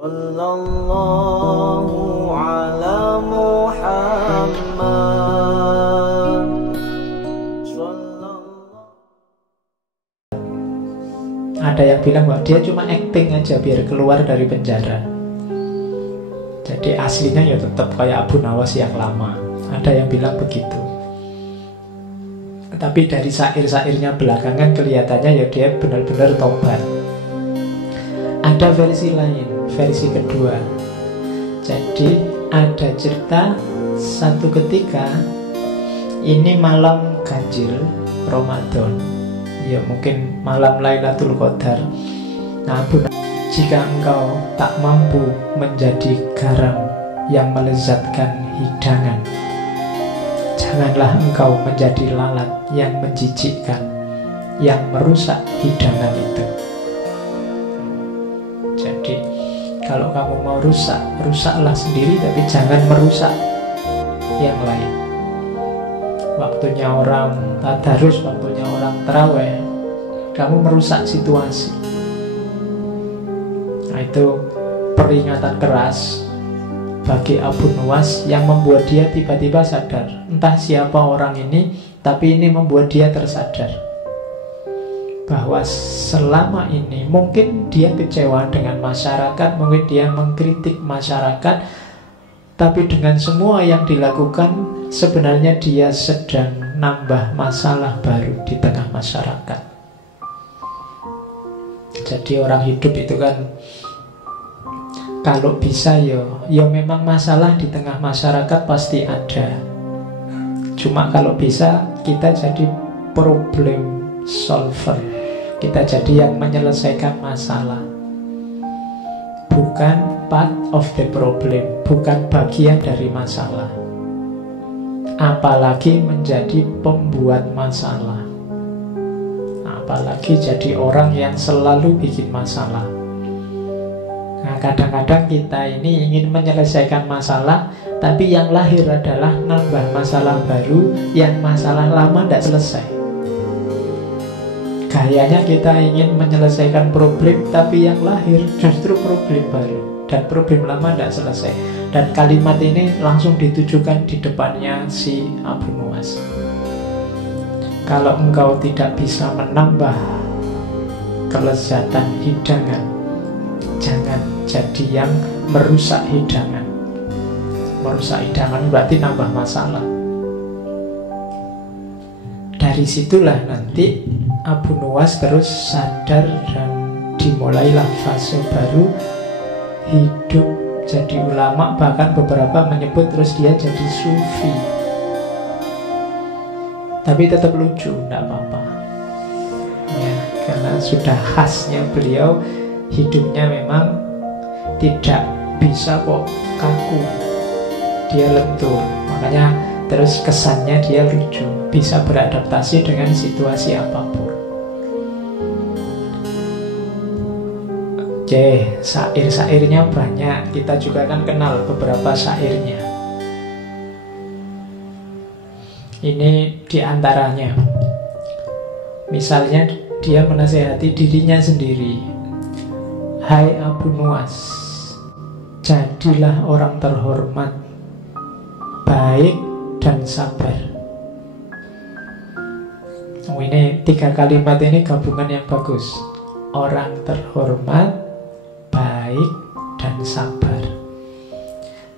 Sallallahu ala Muhammad. Ada yang bilang bahwa dia cuma acting aja biar keluar dari penjara. Jadi aslinya ya tetap kayak Abu Nawas yang lama. Ada yang bilang begitu. Tapi dari syair-syairnya belakangan kelihatannya ya dia benar-benar tobat. Ada versi lain, versi kedua. Jadi ada cerita satu ketika ini malam ganjil Ramadan, ya mungkin malam Lailatul Qadar. Nah, jika engkau tak mampu menjadi garam yang melezatkan hidangan, janganlah engkau menjadi lalat yang menjijikkan, yang merusak hidangan itu. Jadi kalau kamu mau rusak, rusaklah sendiri, tapi jangan merusak yang lain. Waktunya orang tadarus, waktunya orang tarawih, kamu merusak situasi. Nah, itu peringatan keras bagi Abu Nuwas yang membuat dia tiba-tiba sadar. Entah siapa orang ini, tapi ini membuat dia tersadar bahwa selama ini mungkin dia kecewa dengan masyarakat, mungkin dia mengkritik masyarakat, tapi dengan semua yang dilakukan sebenarnya dia sedang nambah masalah baru di tengah masyarakat. Jadi orang hidup itu kan kalau bisa ya memang masalah di tengah masyarakat pasti ada. Cuma kalau bisa kita jadi problem solver, kita jadi yang menyelesaikan masalah, bukan part of the problem, bukan bagian dari masalah. Apalagi menjadi pembuat masalah, apalagi jadi orang yang selalu bikin masalah. Nah, kadang-kadang kita ini ingin menyelesaikan masalah, tapi yang lahir adalah nambah masalah baru, yang masalah lama tidak selesai. Gayanya kita ingin menyelesaikan problem, tapi yang lahir justru problem baru, dan problem lama tidak selesai. Dan kalimat ini langsung ditujukan di depannya si Abu Nuwas. Kalau engkau tidak bisa menambah kelezatan hidangan, jangan jadi yang merusak hidangan. Merusak hidangan berarti nambah masalah. Dari situlah nanti Abu Nuwas terus sadar dan dimulailah fase baru hidup jadi ulama. Bahkan beberapa menyebut terus dia jadi sufi. Tapi tetap lucu, tidak apa-apa ya, karena sudah khasnya beliau. Hidupnya memang tidak bisa kok kaku, dia lentur. Makanya terus kesannya dia lucu, bisa beradaptasi dengan situasi apapun. Oke, syair-syairnya banyak. Kita juga kan kenal beberapa syairnya. Ini diantaranya. Misalnya dia menasehati dirinya sendiri. Hai Abu Nuwas, jadilah orang terhormat, baik dan sabar. Ini 3 kalimat ini gabungan yang bagus. Orang terhormat, baik dan sabar.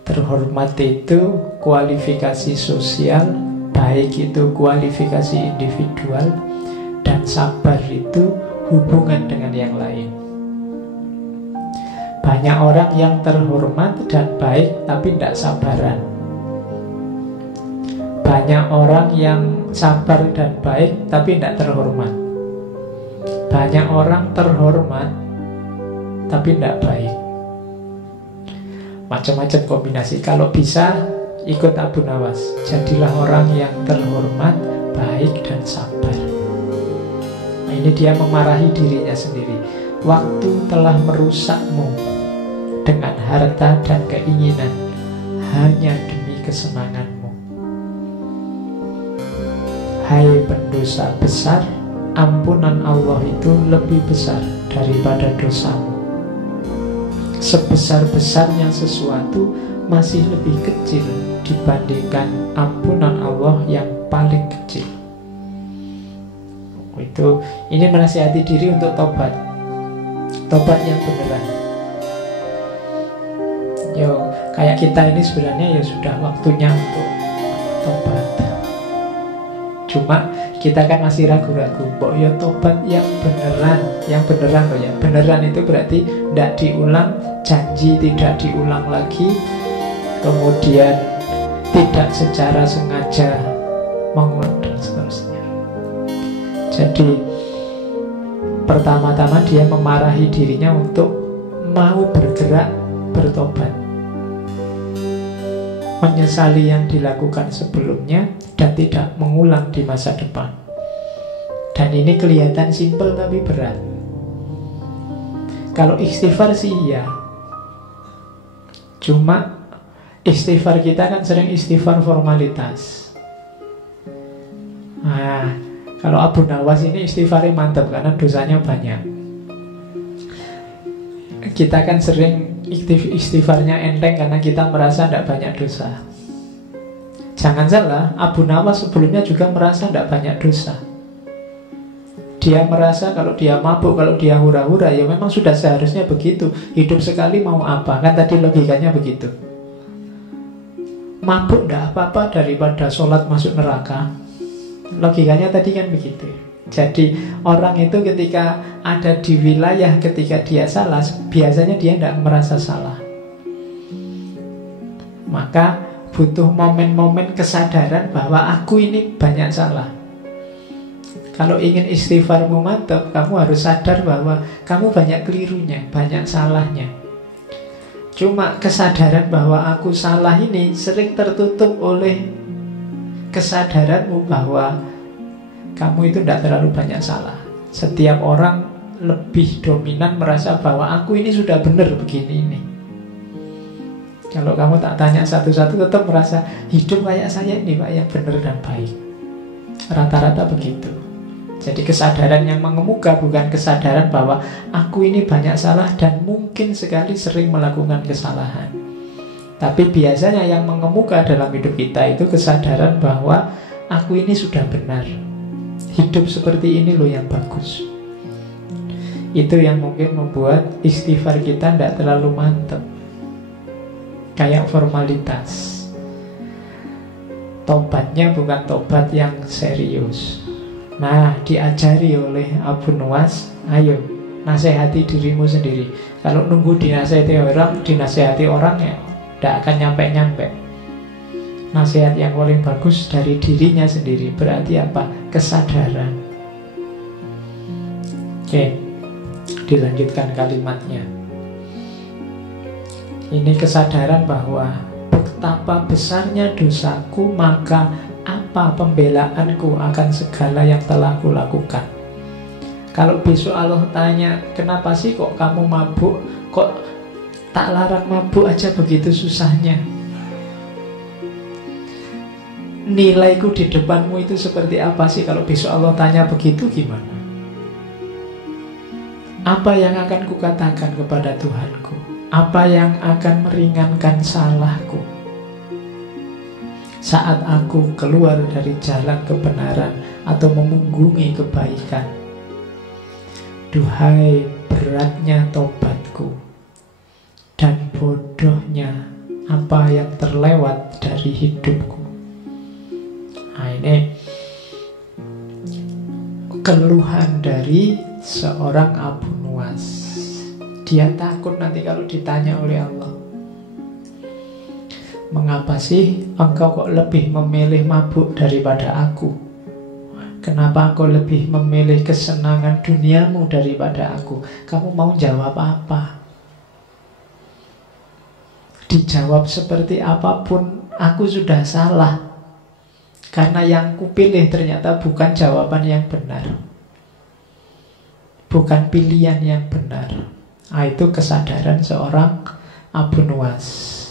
Terhormat itu kualifikasi sosial, baik itu kualifikasi individual, dan sabar itu hubungan dengan yang lain. Banyak orang yang terhormat dan baik tapi tidak sabaran. Banyak orang yang sabar dan baik tapi tidak terhormat. Banyak orang terhormat tapi tidak baik. Macam-macam kombinasi. Kalau bisa ikut Abu Nawas, jadilah orang yang terhormat, baik dan sabar. Nah, ini dia memarahi dirinya sendiri. Waktu telah merusakmu dengan harta dan keinginan hanya demi kesenanganmu. Hai pendosa besar, ampunan Allah itu lebih besar daripada dosamu. sebesar-besarnya sesuatu masih lebih kecil dibandingkan ampunan Allah yang paling kecil. Ini menasihati diri untuk tobat. Tobat yang beneran. Kayak kita ini sebenarnya ya sudah waktunya untuk tobat. Cuma kita kan masih ragu-ragu. Kok ya tobat yang beneran. Yang beneran loh ya. Beneran itu berarti tidak diulang, janji tidak diulang lagi, kemudian tidak secara sengaja mengulang dan seterusnya. Jadi pertama-tama dia memarahi dirinya untuk mau bergerak bertobat, menyesali yang dilakukan sebelumnya dan tidak mengulang di masa depan. Dan ini kelihatan simpel tapi berat. Kalau istighfar sih ya, cuma istighfar kita kan sering istighfar formalitas. Nah, kalau Abu Nawas ini istighfarnya mantap karena dosanya banyak. Kita kan sering istighfarnya enteng karena kita merasa tidak banyak dosa. Jangan salah, Abu Nawas sebelumnya juga merasa tidak banyak dosa. Dia merasa kalau dia mabuk, kalau dia hura-hura, ya memang sudah seharusnya begitu. Hidup sekali mau apa? Kan tadi logikanya begitu. Mabuk tidak apa-apa daripada sholat masuk neraka. Logikanya tadi kan begitu. Jadi orang itu ketika ada di wilayah, ketika dia salah, biasanya dia tidak merasa salah. Maka butuh momen-momen kesadaran bahwa aku ini banyak salah. Kalau ingin istighfarmu mantap, kamu harus sadar bahwa kamu banyak kelirunya, banyak salahnya. Cuma kesadaran bahwa aku salah ini sering tertutup oleh kesadaranmu bahwa kamu itu tidak terlalu banyak salah. Setiap orang lebih dominan merasa bahwa aku ini sudah benar begini ini. Kalau kamu tak tanya satu-satu tetap merasa hidup kayak saya ini Pak yang benar dan baik. Rata-rata begitu. Jadi kesadaran yang mengemuka bukan kesadaran bahwa aku ini banyak salah dan mungkin sekali sering melakukan kesalahan. Tapi biasanya yang mengemuka dalam hidup kita itu kesadaran bahwa aku ini sudah benar. Hidup seperti ini loh yang bagus. Itu yang mungkin membuat istighfar kita tidak terlalu mantap, kayak formalitas. Tobatnya bukan tobat yang serius. Nah, diajari oleh Abu Nuwas, ayo nasihati dirimu sendiri. Kalau nunggu dinasihati orang ya tidak akan nyampe-nyampe. Nasihat yang paling bagus dari dirinya sendiri. Berarti apa? Kesadaran. Oke, dilanjutkan kalimatnya. Ini kesadaran bahwa betapa besarnya dosaku, maka apa pembelaanku akan segala yang telah kulakukan. Kalau besok Allah tanya, kenapa sih kok kamu mabuk? Kok tak larang mabuk aja begitu susahnya? Nilaiku di depanmu itu seperti apa sih? Kalau besok Allah tanya begitu gimana? Apa yang akan kukatakan kepada Tuhanku? Apa yang akan meringankan salahku? Saat aku keluar dari jalan kebenaran atau memunggungi kebaikan. Duhai beratnya tobatku dan bodohnya apa yang terlewat dari hidupku. Nah, ini keluhan dari seorang Abu Nuwas. Dia takut nanti kalau ditanya oleh Allah, mengapa sih engkau kok lebih memilih mabuk daripada aku? Kenapa engkau lebih memilih kesenangan duniamu daripada aku? Kamu mau jawab apa? Dijawab seperti apapun, aku sudah salah. Karena yang kupilih ternyata bukan jawaban yang benar, bukan pilihan yang benar. Itu kesadaran seorang Abu Nuwas.